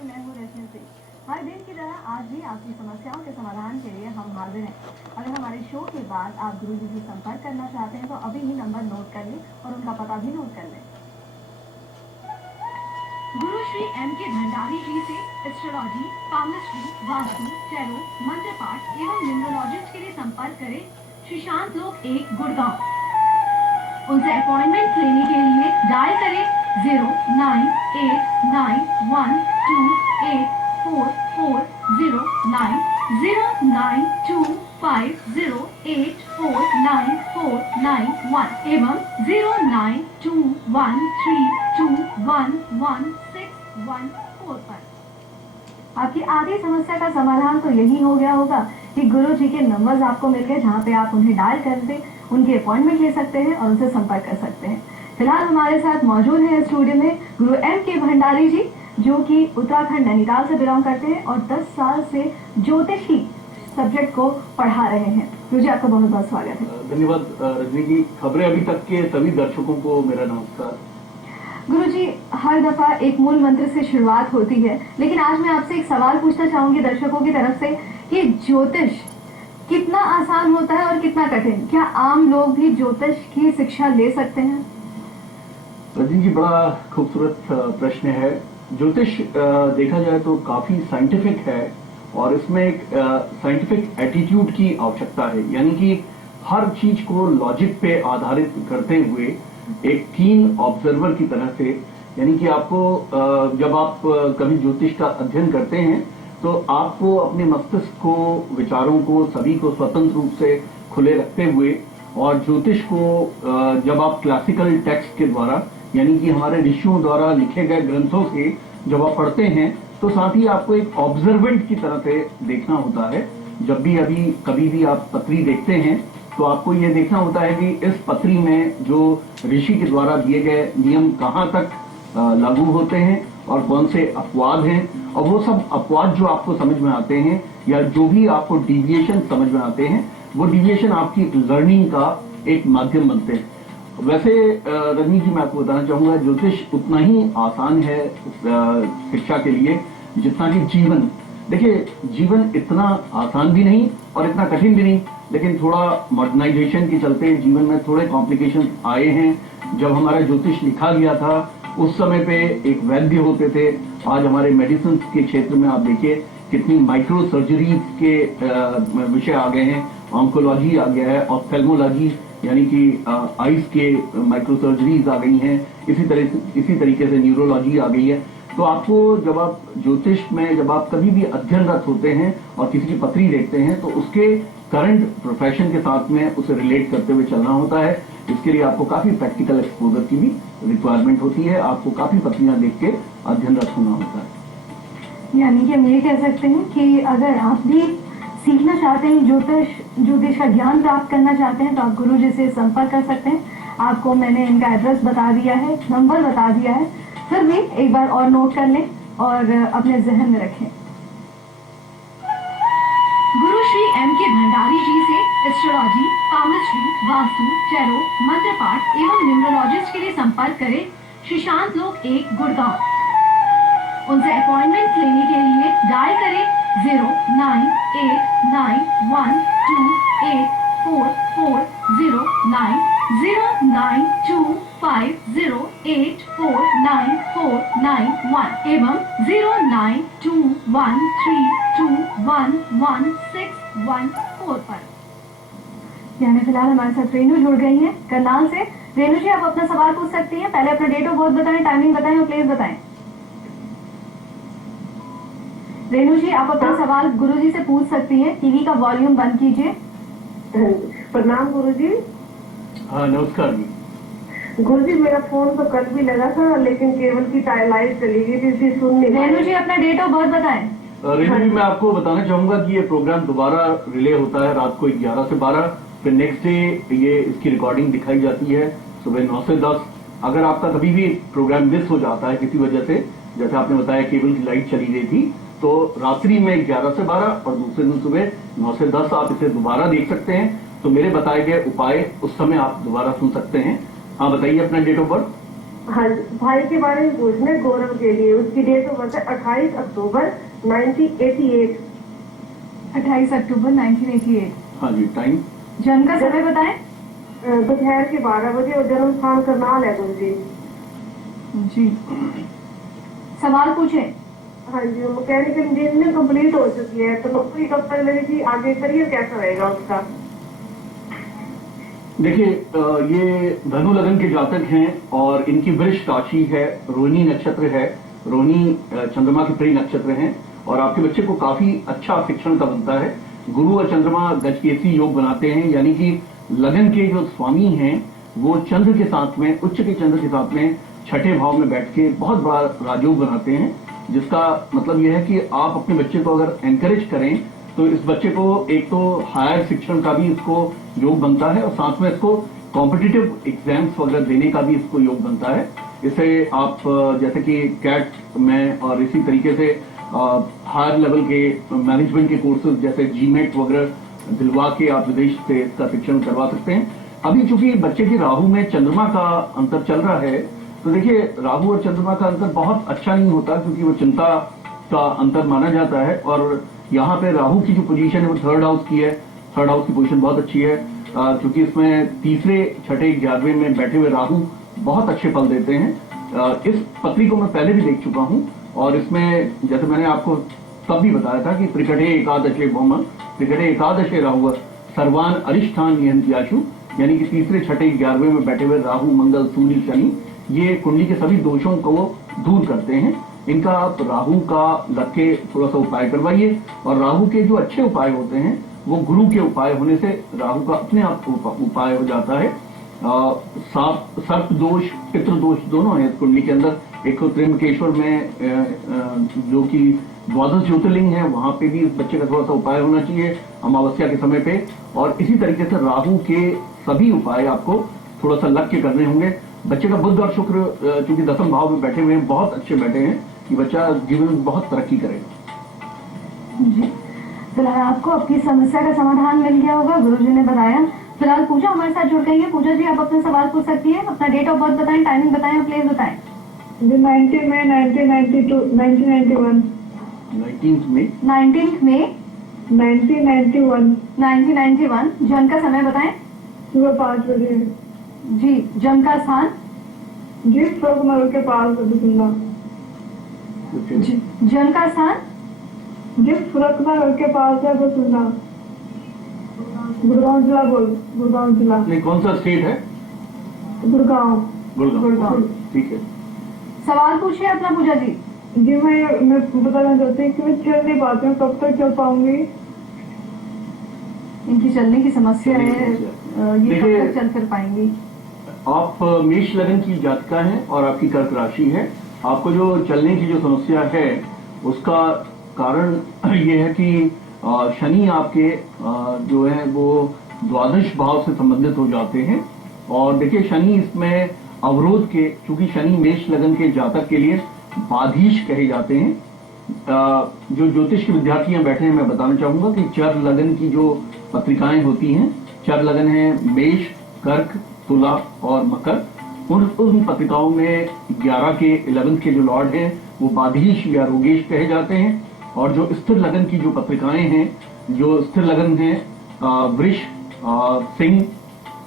हैं, मैं हूँ रश्मि सिंह। हर दिन की तरह आज भी आपकी समस्याओं के समाधान के लिए हम हाजिर हैं। अगर हमारे शो के बाद आप गुरुजी से संपर्क करना चाहते हैं तो अभी ही नंबर नोट कर लें और उनका पता भी नोट कर लें। गुरु श्री M.K. भंडारी जी से एस्ट्रोलॉजी, पामस्ट्री, वास्तु, टैरो, मंत्र पाठ एवं न्यूमरोलॉजिस्ट के लिए संपर्क करें श्रीशांत लोक 1 गुड़गांव। उनसे अपॉइंटमेंट लेने के लिए डायल करें 09891284409 09250849491 एवं 09213211614 पर। आपकी आधी समस्या का समाधान तो यही हो गया होगा कि गुरु जी के नंबर्स आपको मिल गए, जहाँ पे आप उन्हें डायल कर दे, उनकी अपॉइंटमेंट ले सकते हैं और उनसे संपर्क कर सकते हैं। फिलहाल हमारे साथ मौजूद हैं स्टूडियो में गुरु M.K. भंडारी जी, जो कि उत्तराखंड नैनीताल से बिलोंग करते हैं और 10 साल से ज्योतिष की सब्जेक्ट को पढ़ा रहे हैं। गुरु जी, आपका बहुत बहुत स्वागत है। धन्यवाद रजनी जी। खबरें अभी तक के सभी दर्शकों को मेरा नमस्कार। गुरुजी, हर दफा एक मूल मंत्र से शुरुआत होती है, लेकिन आज मैं आपसे एक सवाल पूछना चाहूंगी दर्शकों की तरफ से कि ज्योतिष कितना आसान होता है और कितना कठिन? क्या आम लोग भी ज्योतिष की शिक्षा ले सकते हैं? रजनी जी, बड़ा खूबसूरत प्रश्न है। ज्योतिष देखा जाए तो काफी साइंटिफिक है और इसमें एक साइंटिफिक एटीट्यूड की आवश्यकता है, यानी कि हर चीज को लॉजिक पे आधारित करते हुए एक कीन ऑब्जर्वर की तरह से, यानी कि आपको जब आप कभी ज्योतिष का अध्ययन करते हैं तो आपको अपने मस्तिष्क को, विचारों को, सभी को स्वतंत्र रूप से खुले रखते हुए और ज्योतिष को जब आप क्लासिकल टेक्स्ट के द्वारा, यानी कि हमारे ऋषियों द्वारा लिखे गए ग्रंथों से जब आप पढ़ते हैं तो साथ ही आपको एक ऑब्जर्वेंट की तरह से देखना होता है। जब भी कभी भी आप पत्री देखते हैं तो आपको ये देखना होता है कि इस पत्री में जो ऋषि के द्वारा दिए गए नियम कहाँ तक लागू होते हैं और कौन से अपवाद हैं, और वो सब अपवाद जो आपको समझ में आते हैं या जो भी आपको डिविएशन समझ में आते हैं, वो डिविएशन आपकी लर्निंग का एक माध्यम बनते हैं। वैसे रजनी जी, मैं आपको बताना चाहूंगा ज्योतिष उतना ही आसान है शिक्षा के लिए जितना कि जीवन। देखिए, जीवन इतना आसान भी नहीं और इतना कठिन भी नहीं, लेकिन थोड़ा मॉडर्नाइजेशन के चलते जीवन में थोड़े कॉम्प्लिकेशन आए हैं। जब हमारा ज्योतिष लिखा गया था उस समय पे एक वैद्य होते थे। आज हमारे मेडिसिन के क्षेत्र में आप देखिए कितनी माइक्रो सर्जरी के विषय आ गए हैं, ऑन्कोलॉजी आ गया है, ऑप्थेल्मोलॉजी यानी कि आइज के माइक्रो सर्जरीज आ गई हैं, इसी तरीके से न्यूरोलॉजी आ गई है। तो आपको जब आप ज्योतिष में जब आप कभी भी अध्ययनरत होते हैं और किसी की पत्री देखते हैं तो उसके करंट प्रोफेशन के साथ में उसे रिलेट करते हुए चलना होता है। इसके लिए आपको काफी प्रैक्टिकल एक्सपोजर की भी रिक्वायरमेंट होती है। आपको काफी पत्रियां देख के अध्ययनरत होना होता है। यानी कि हम ये कह सकते हैं कि अगर आप भी सीखना चाहते हैं, ज्योतिष का ज्ञान प्राप्त करना चाहते हैं, तो आप गुरु जी से संपर्क कर सकते हैं। आपको मैंने इनका एड्रेस बता दिया है, नंबर बता दिया है, फिर भी एक बार और नोट कर लें और अपने जहन में रखें। गुरु श्री M.K. भंडारी जी से एस्ट्रोलॉजी, पामस्ट्री, वास्तु, टैरो, मंत्र पाठ एवं न्यूमरोलॉजिस्ट के लिए संपर्क करें श्रीशांत लोक 1 गुड़गांव। उनसे अपॉइंटमेंट लेने के लिए डायल करें 09891284409 09250849491 एवं 09213211614 पर। यानी फिलहाल हमारे साथ रेनू जुड़ गई हैं करनाल से। रेनू जी, आप अपना सवाल पूछ सकती हैं। पहले अपना डेट ऑफ बर्थ बताएं, टाइमिंग बताएं और प्लेस बताएं। रेनू जी, आप अपना सवाल गुरुजी से पूछ सकती हैं। टीवी का वॉल्यूम बंद कीजिए। प्रणाम गुरुजी। हाँ, नमस्कार जी। गुरुजी, मेरा फोन तो कल भी लगा था लेकिन केबल की लाइट चली गई थी, इसलिए सुन नहीं। रेनू जी, अपना डेट ऑफ बर्थ बताएं। रेनू जी, मैं आपको बताना चाहूंगा कि ये प्रोग्राम दोबारा रिले होता है रात को 11 से 12, फिर नेक्स्ट डे ये इसकी रिकॉर्डिंग दिखाई जाती है सुबह 9 से 10। अगर आपका कभी भी प्रोग्राम मिस हो जाता है किसी वजह से, जैसे आपने बताया केबल की लाइट चली गई थी, तो रात्रि में 11 से 12 और दूसरे दिन सुबह 9 से 10 आप इसे दोबारा देख सकते हैं। तो मेरे बताए गए उपाय उस समय आप दोबारा सुन सकते हैं। हाँ, बताइए अपना डेट ऑफ बर्थ। हाँ जी, भाई के बारे में पूछना है, गौरव के लिए। उसकी डेट ऑफ बर्थ है 28 अक्टूबर 1988। 28 अक्टूबर 1988। हाँ जी, टाइम। जन्म का समय बताएं। दोपहर के 12 बजे और जन्म स्थान करनाल है गुरुजी। जी, सवाल पूछे। हाँ जी, मैकेनिकल इंजीनियरिंग कंप्लीट हो चुकी है, तो नौकरी कब तक लगेगी, आगे करियर कैसा रहेगा उसका? देखिए, ये धनु लगन के जातक हैं और इनकी वृष राशि है, रोहिणी नक्षत्र है। रोहिणी चंद्रमा के प्रिय नक्षत्र हैं और आपके बच्चे को काफी अच्छा शिक्षण का बनता है। गुरु और चंद्रमा गजकेसी योग बनाते हैं, यानी कि लगन के जो स्वामी हैं वो चंद्र के साथ में, उच्च के चंद्र के साथ में छठे भाव में बैठ के बहुत बड़ा राजयोग बनाते हैं, जिसका मतलब यह है कि आप अपने बच्चे को अगर एनकरेज करें तो इस बच्चे को एक तो हायर शिक्षण का भी इसको योग बनता है और साथ में इसको कॉम्पिटिटिव एग्जाम्स वगैरह देने का भी इसको योग बनता है। इसे आप जैसे कि कैट में और इसी तरीके से हायर लेवल के मैनेजमेंट के कोर्सेज जैसे जीमेट वगैरह दिलवा के आप विदेश से इसका शिक्षण करवा सकते हैं। अभी चूंकि बच्चे की राहु में चंद्रमा का अंतर चल रहा है, तो देखिए राहु और चंद्रमा का अंतर बहुत अच्छा नहीं होता, क्योंकि वो चिंता का अंतर माना जाता है। और यहाँ पे राहु की जो पोजीशन है वो थर्ड हाउस की है। थर्ड हाउस की पोजीशन बहुत अच्छी है, क्योंकि इसमें तीसरे छठे 11वें में बैठे हुए राहु बहुत अच्छे फल देते हैं। इस पत्री को मैं पहले भी देख चुका हूँ और इसमें जैसे मैंने आपको तब भी बताया था कि त्रिकटे एकादशे भौम त्रिकटे एकादशे राहु सर्वान अरिष्ठान निहंत्याशु, यानी कि तीसरे छठे 11वें में बैठे हुए राहु मंगल सूर्य शनि ये कुंडली के सभी दोषों को दूर करते हैं। इनका आप राहु का लग के थोड़ा सा उपाय करवाइए, और राहु के जो अच्छे उपाय होते हैं वो गुरु के उपाय होने से राहु का अपने आप उपाय हो जाता है। सर्प दोष पितृ दोष दोनों है इस कुंडली के अंदर। एक तो त्र्यंबकेश्वर में जो कि द्वादश ज्योतिर्लिंग है, वहां पे भी इस बच्चे का थोड़ा सा उपाय होना चाहिए अमावस्या के समय पे। और इसी तरीके से राहु के सभी उपाय आपको थोड़ा सा लग के करने होंगे। बच्चे का बुध और शुक्र चूंकि दसम भाव में बैठे हुए हैं, बहुत अच्छे बैठे हैं, कि बच्चा जीवन में बहुत तरक्की करेगा। जी, फिलहाल आपको आपकी समस्या का समाधान मिल गया होगा, गुरुजी ने बताया। फिलहाल पूजा हमारे साथ जुड़ गई है। पूजा जी, आप अपने सवाल पूछ सकती है। अपना डेट ऑफ बर्थ बताएं, टाइमिंग बताएं, प्लेस बताएं। 19 मई 1992 1991। 19 में 19 मई 1991 1991। जन्म का समय बताएं। सुबह 5 बजे। जी, जन्म का स्थान। जी, फ्रॉक नगर के पास सुनना। जी, जन्म का स्थान। जी, फ्रॉक नगर के पास है सुनना। गुड़गांव जिला गुड़गांव जिला। नहीं, कौन सा स्टेट है? गुड़गांव। गुड़गांव, ठीक है। सवाल पूछिए अपना पूजा जी। जी, मैं बताना चाहती हूँ कि मैं चल नहीं पाती हूँ, कब तक चल पाऊंगी? इनकी चलने की समस्या है, ये कब तक चल फिर पाएंगी? आप मेष लगन की जातिका हैं और आपकी कर्क राशि है। आपको जो चलने की जो समस्या है उसका कारण ये है कि शनि आपके जो है वो द्वादश भाव से संबंधित हो जाते हैं। और देखिए शनि इसमें अवरोध के, चूंकि शनि मेष लगन के जातक के लिए बाधीश कहे जाते हैं। जो ज्योतिष के विद्यार्थी बैठे हैं, मैं बताना चाहूंगा कि चर लगन की जो पत्रिकाएं होती हैं, चर लगन है मेष, कर्क, तुला और मकर। उन पत्रिकाओं में 11 के 11 के जो लॉर्ड हैं वो बाधीश या रोगेश कहे जाते हैं। और जो स्थिर लगन की जो पत्रिकाएं हैं, जो स्थिर लगन है वृष, सिंह,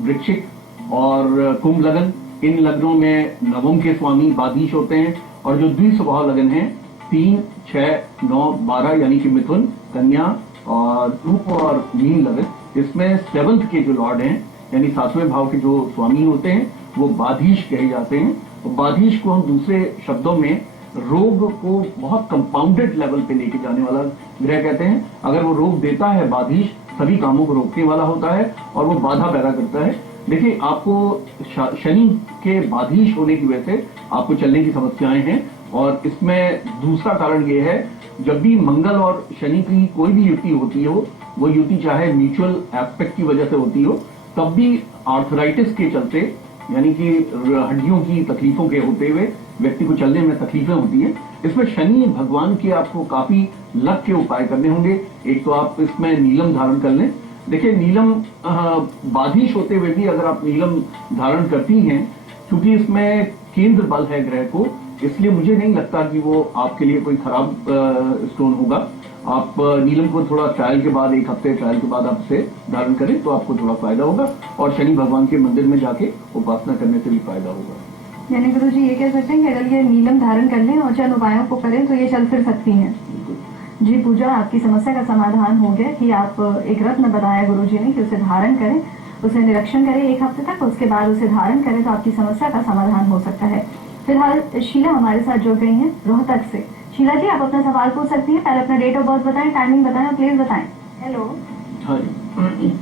वृश्चिक और कुंभ लगन, इन लग्नों में नवम के स्वामी बाधीश होते हैं। और जो द्विस्वभाव लगन है 3, 6, 9, 12 यानी कि मिथुन, कन्या और धूप और मीन लगन, इसमें 7th के जो लॉर्ड हैं यानी 7वें भाव के जो स्वामी होते हैं वो बाधीश कहे जाते हैं। तो बाधीश को हम दूसरे शब्दों में रोग को बहुत कंपाउंडेड लेवल पे लेके जाने वाला ग्रह कहते हैं। अगर वो रोग देता है बाधीश, सभी कामों को रोकने वाला होता है और वो बाधा पैदा करता है। देखिए आपको शनि के बाधीश होने की वजह से आपको चलने की समस्याएं हैं। और इसमें दूसरा कारण ये है, जब भी मंगल और शनि की कोई भी युति होती हो, वो युति चाहे म्यूचुअल एस्पेक्ट की वजह से होती हो, तब भी आर्थराइटिस के चलते यानी कि हड्डियों की तकलीफों के होते हुए व्यक्ति को चलने में तकलीफें होती हैं। इसमें शनि भगवान के आपको काफी लग के उपाय करने होंगे। एक तो आप इसमें नीलम धारण कर लें। देखिए नीलम बाधीश होते हुए भी अगर आप नीलम धारण करती हैं, क्योंकि इसमें केंद्र बल है ग्रह को, इसलिए मुझे नहीं लगता कि वो आपके लिए कोई खराब स्टोन होगा। आप नीलम को थोड़ा ट्रायल के बाद, एक हफ्ते ट्रायल के बाद आप इसे धारण करें तो आपको थोड़ा फायदा होगा, और शनि भगवान के मंदिर में जाके उपासना करने से भी फायदा होगा। यानी गुरु जी ये कह सकते हैं कि अगर ये नीलम धारण कर लें और चंद उपायों को करें तो ये चल फिर सकती हैं। जी पूजा, आपकी समस्या का समाधान हो गया कि आप एक रत्न बताया गुरु जी ने कि उसे धारण करें, उसे निरीक्षण करें एक हफ्ते तक, उसके बाद उसे धारण करें तो आपकी समस्या का समाधान हो सकता है। फिलहाल शीला हमारे साथ जुड़ गई हैं रोहतक से। शीला जी, आप अपना सवाल पूछ सकती हैं। पहले अपना डेट ऑफ बर्थ बताएं, टाइमिंग बताएं और प्लेस बताएं। हेलो हाँ जी,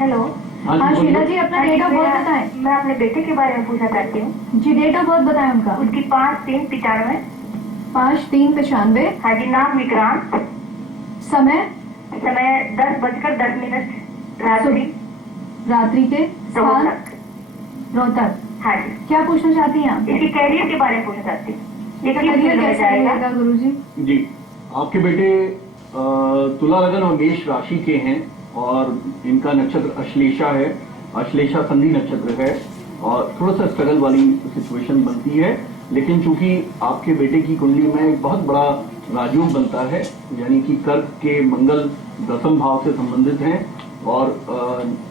हेलो। हाँ शीला जी, अपना डेट ऑफ बर्थ बताएं। मैं अपने बेटे के बारे में पूछना चाहती हूँ। जी डेट ऑफ बर्थ बताएं उनका। उसकी 5/3/95। 5/3/95। हाँ जी, नाम विक्रांत। समय 10:10 रात्रि। रात्रि के स्थान रोहतक। रोहतक। हाँ जी। क्या पूछना चाहती हैं आप? इसके कैरियर के बारे में पूछना चाहती हूँ। इसका करियर कैसा रहेगा गुरु जी? जी आपके बेटे तुला लगन और मेष राशि के हैं, और इनका नक्षत्र अश्लेषा है, अश्लेषा संधि नक्षत्र है, और थोड़ा सा स्ट्रगल वाली सिचुएशन बनती है। लेकिन चूंकि आपके बेटे की कुंडली में एक बहुत बड़ा राजयोग बनता है, यानी कि कर्क के मंगल 10वें भाव से संबंधित हैं, और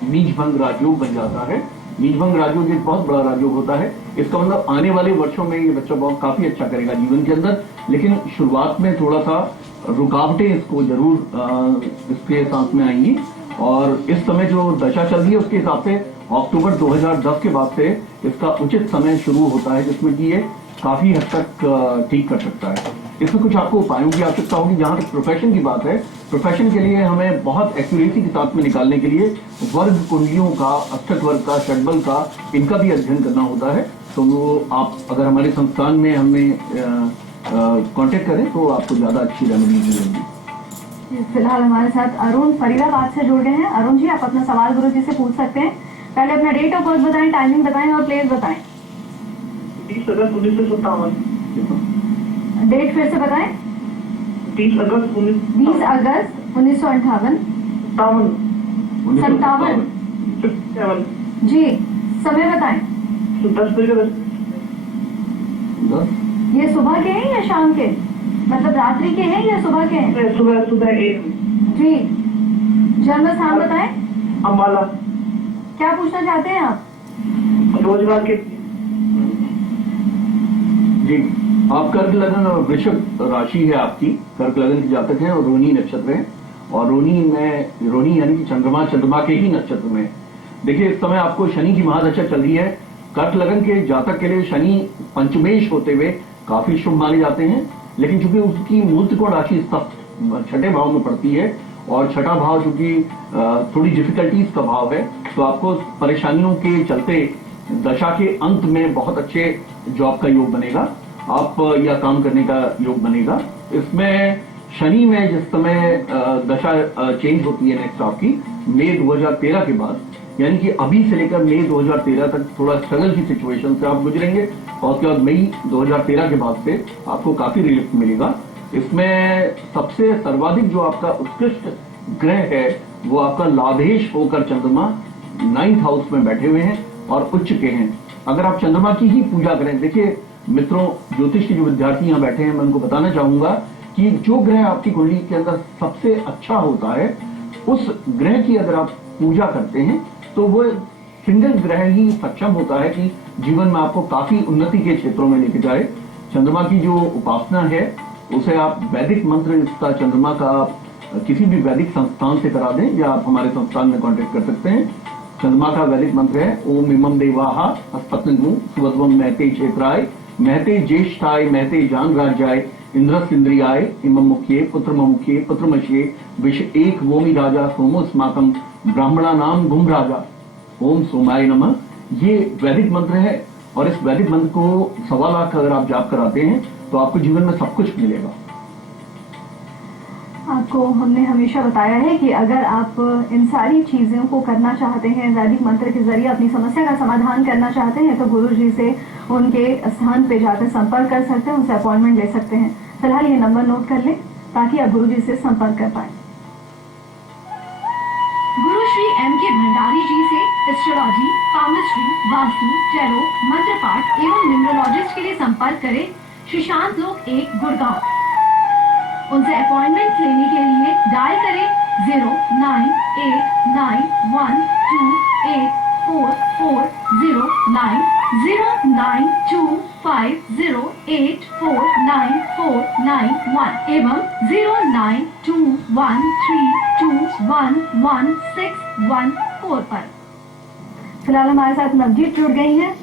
नीच भंग राजयोग बन जाता है। नीच भंग राजयोग एक बहुत बड़ा राजयोग होता है। इसका मतलब आने वाले वर्षों में ये बच्चा बहुत काफी अच्छा करेगा जीवन के अंदर, लेकिन शुरुआत में थोड़ा सा रुकावटें इसको जरूर इसके साथ में आएंगी। और इस समय जो दशा चल रही है उसके हिसाब से अक्टूबर 2010 के बाद से इसका उचित समय शुरू होता है, जिसमें कि ये काफी हद तक ठीक कर सकता है। इसमें कुछ आपको उपायों की आवश्यकता होगी। जहां तक प्रोफेशन की बात है, प्रोफेशन के लिए हमें बहुत एक्यूरेसी के साथ में निकालने के लिए वर्ग कुंडलियों का, अष्टक वर्ग का, षटबल का, इनका भी अध्ययन करना होता है। तो वो आप अगर हमारे संस्थान में हमें कांटेक्ट करें तो आपको ज्यादा अच्छी रेमेडी मिलेगी। फिलहाल हमारे साथ अरुण फरीदाबाद से जुड़ गए हैं। अरुण जी, आप अपना सवाल गुरु जी से पूछ सकते हैं। पहले अपना डेट ऑफ बर्थ बताएं, टाइमिंग बताएं और प्लेस बताएं। 30 अगस्त 1957। डेट फिर से बताएं। 30 अगस्त 20 अगस्त 1958। 57। जी समय बताएं। 10 ये सुबह के हैं या शाम के, मतलब रात्रि के हैं या सुबह के हैं? सुबह 1। जी जन्म स्थान बताएं। अम्बाला। क्या पूछना चाहते हैं आप? रोजगार के। जी आप कर्क लगन और वृषभ राशि है आपकी, कर्क लगन के जातक हैं और रोहिणी नक्षत्र है, और रोहिणी यानी कि चंद्रमा के ही नक्षत्र में। देखिए इस समय आपको शनि की महादशा चल रही है। कर्क लगन के जातक के लिए शनि पंचमेश होते हुए काफी शुभ माने जाते हैं, लेकिन चूंकि उसकी मूल त्रिकोण राशि छठे भाव में पड़ती है, और छठा भाव चूंकि थोड़ी डिफिकल्टीज का भाव है, तो आपको परेशानियों के चलते दशा के अंत में बहुत अच्छे जॉब का योग बनेगा, आप या काम करने का योग बनेगा। इसमें शनि में जिस समय दशा चेंज होती है नेक्स्ट आपकी मई 2013 के बाद, यानी कि अभी से लेकर मई 2013 तक थोड़ा स्ट्रगल की सिचुएशन से आप गुजरेंगे, और उसके बाद मई 2013 के बाद से आपको काफी रिलीफ मिलेगा। इसमें सबसे सर्वाधिक जो आपका उत्कृष्ट ग्रह है वो आपका लाभेश होकर चंद्रमा 9th हाउस में बैठे हुए हैं और उच्च के हैं। अगर आप चंद्रमा की ही पूजा करें, देखिए मित्रों, ज्योतिष के जो विद्यार्थी यहाँ बैठे हैं मैं उनको बताना चाहूंगा कि जो ग्रह आपकी कुंडली के अंदर सबसे अच्छा होता है, उस ग्रह की अगर आप पूजा करते हैं तो वो सिंगल ग्रह ही सक्षम होता है कि जीवन में आपको काफी उन्नति के क्षेत्रों में लेके जाए। चंद्रमा की जो उपासना है उसे आप वैदिक मंत्र, इसका चंद्रमा का किसी भी वैदिक संस्थान से करा दें, या आप हमारे संस्थान में कांटेक्ट कर सकते हैं। चंद्रमा का वैदिक मंत्र है ओम इमं देवाहा हस्तत्नु सुवध्वम महते क्षेत्राय महते ज्येष्ठाय महते जान राज्याय इंद्रसिंद्रियाय इमं मुख्ये पुत्र मुख्ये पुत्रमश्ये विष एक वोमि राजा सोमो स्माकम ब्राह्मणा नाम गुम राजा ओम सोमाय नमः। ये वैदिक मंत्र है, और इस वैदिक मंत्र को 1.25 लाख अगर आप जाप कराते हैं तो आपको जीवन में सब कुछ मिलेगा। आपको हमने हमेशा बताया है कि अगर आप इन सारी चीजों को करना चाहते हैं, वैदिक मंत्र के जरिए अपनी समस्या का समाधान करना चाहते हैं, तो गुरु जी से उनके स्थान पे जाकर संपर्क कर सकते हैं, उनसे अपॉइंटमेंट ले सकते हैं। फिलहाल ये नंबर नोट कर लें ताकि आप गुरु जी से संपर्क कर पाए। गुरु श्री M.K. भंडारी जी से एस्ट्रोलॉजी, पामिस्ट्री, वास्तु, टैरो, मंत्र पाठ एवं न्यूमरोलॉजिस्ट के लिए संपर्क करें सुशांत लोक 1 गुड़गांव। उनसे अपॉइंटमेंट लेने के लिए डायल करें 0928951084941 एवं 09213211614 पर। फिलहाल हमारे साथ नवजीत जुड़ गई हैं।